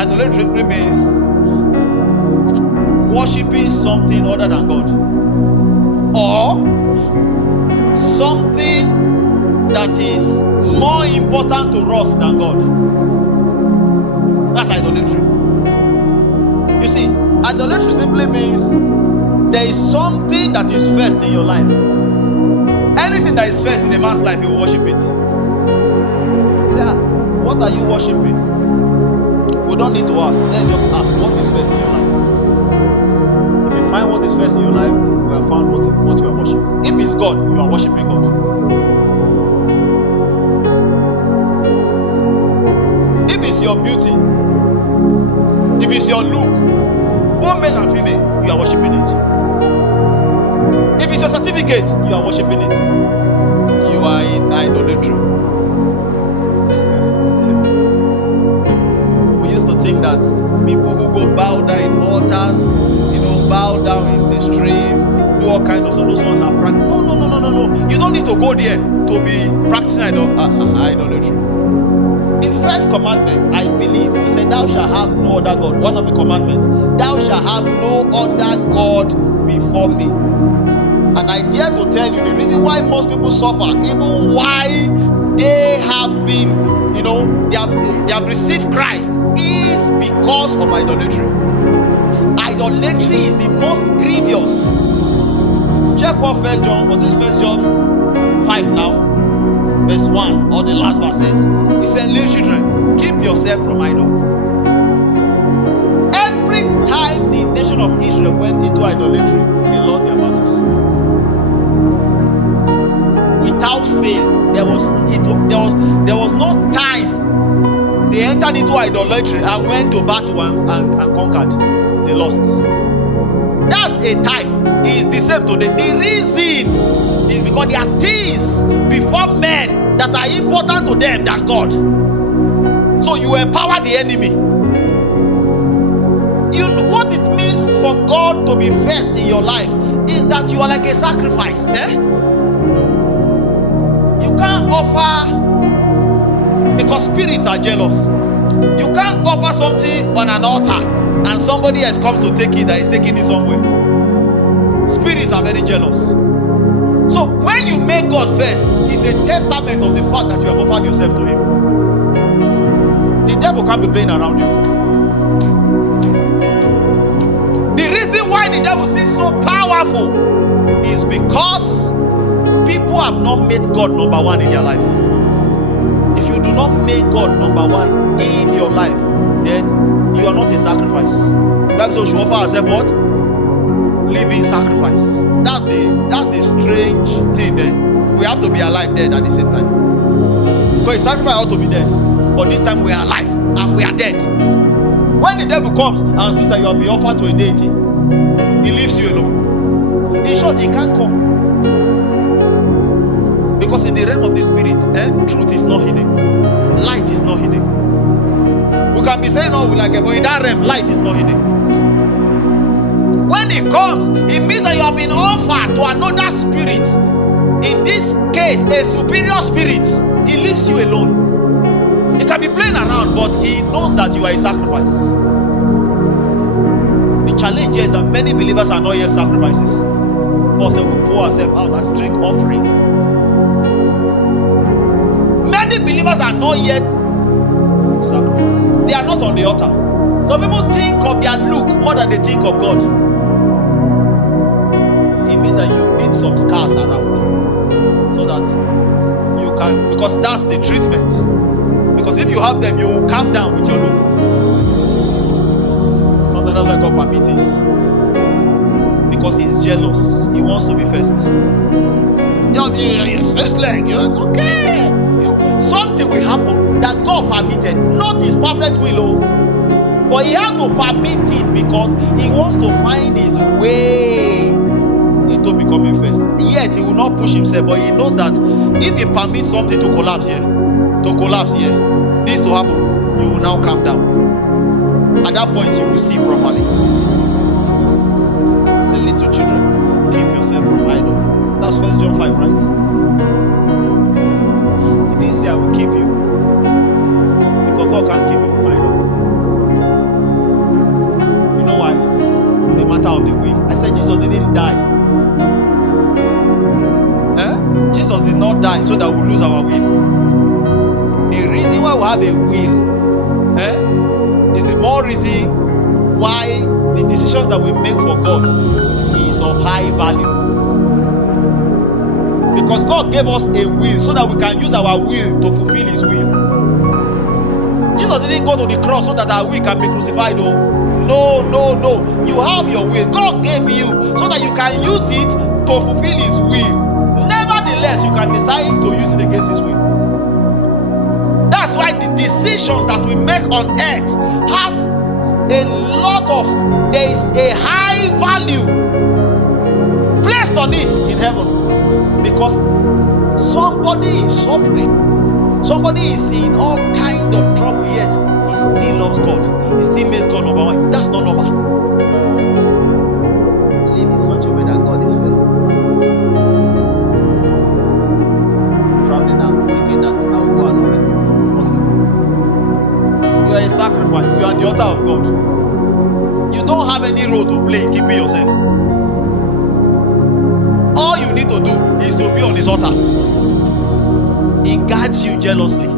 Idolatry means worshiping something other than God, or something that is more important to us than God. That's idolatry. You see, idolatry simply means there is something that is first in your life. Anything that is first in a man's life, he will worship it. Say, what are you worshiping? We don't need to ask. Let's just ask, what is first in your life? If you find what is first in your life, you have found what you are worshiping. If it's God, you are worshiping God. If it's your beauty, if it's your look, both male and female, you are worshiping it. If it's your certificate, you are worshiping it. You are in idolatry. We used to think that people who go bow down in altars, bow down in the stream, do all kinds of those ones are practicing. No. You don't need to go there to be practicing idolatry. The first commandment, I believe, he said, thou shalt have no other God. One of the commandments, thou shalt have no other God before me. And I dare to tell you, the reason why most people suffer, even why they have been, they have received Christ, is because of idolatry. Idolatry is the most grievous. Check what 1 John, was this 1 John 5 now? Verse 1, or the last verse says. He said, little children, keep yourself from idol. Every time the nation of Israel went into idolatry, they lost their battles. Without fail, there was no time they entered into idolatry and went to battle and conquered. They lost. That's a type. It is the same today. The reason is because there are things before men that are important to them than God. So you empower the enemy. You know what it means for God to be first in your life is that you are like a sacrifice. You can't offer, because spirits are jealous. You can't offer something on an altar and somebody else comes to take it that is taking it somewhere. Spirits are very jealous. So when you make God first, it's a testament of the fact that you have offered yourself to Him. The devil can't be playing around you. The reason why the devil seems so powerful is because people have not made God number one in their life. If you do not make God number one in your life, then you are not a sacrifice. The Bible says we should offer ourselves what? Living sacrifice. That's the strange thing there. We have to be alive dead at the same time. Because a sacrifice ought to be dead. But this time we are alive and we are dead. When the devil comes and sees that you have been offered to a deity, he leaves you alone. In short, he can't come. Because in the realm of the spirit, truth is not hidden. Light is not hidden. We can be saying all we like, but in that realm, light is not hidden. When it comes, it means that you have been offered to another spirit. In this case, a superior spirit. He leaves you alone. He can be playing around, but he knows that you are a sacrifice. The challenge is that many believers are not yet sacrifices. Paul said we pour ourselves out as drink offering. Many believers are not yet sacrifice. They are not on the altar. Some people think of their look more than they think of God. It means that you need some scars around so that you can, because that's the treatment. Because if you have them, you will calm down with your look. Sometimes that's why God permits it. Because He's jealous. He wants to be first. You're first leg. You're like, okay. Something will happen that God permitted, not His perfect will, but He had to permit it because He wants to find His way into becoming first. Yet He will not push Himself, but He knows that if He permits something to collapse here, this to happen, you will now calm down. At that point, you will see properly. Say, little children, keep yourself from idol. That's 1 John 5, right? He didn't say I will keep you, because God can't keep you from idol. Why? So that we lose our will. A reason why we have a will is the more reason why the decisions that we make for God is of high value. Because God gave us a will so that we can use our will to fulfill His will. Jesus didn't go to the cross so that our will can be crucified. No. You have your will. God gave you so that you can use it to fulfill His will. Nevertheless, you can decide to use it against His will. That's why the decisions that we make on earth has there is a high value placed on it in heaven, because somebody is suffering, somebody is in all kind of trouble, yet he still loves God, he still makes God number one. That's not normal. Live in such a way that God is first. Traveling now, thinking that I'll go and order to this possible. You are a sacrifice. You are the altar of God. You don't have any role to play in keeping yourself. All you need to do is to be on His altar. He guards you jealously.